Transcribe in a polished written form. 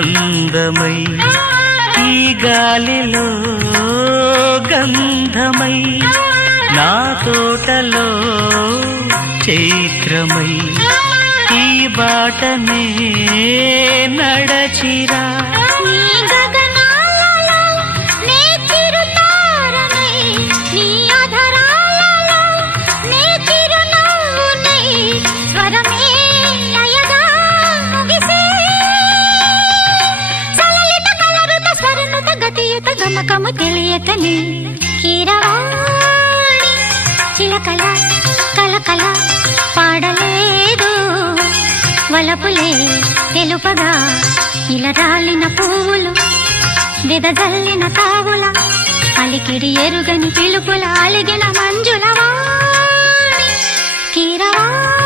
అందమై ఈ గాలిలో గంధమై నా తోటలో చైత్రమై ఈ బాటనే నడచిరా గమకము తెలియతని కీరవాణి చిలకల కలకల పాడలేదు వలపులే తెలుపగా ఇలా రాలిన పువ్వులు వెదజల్లిన తావుల అలికిడి ఎరుగని పిలుపుల అలిగిన మంజుల వాణి కీరవాణి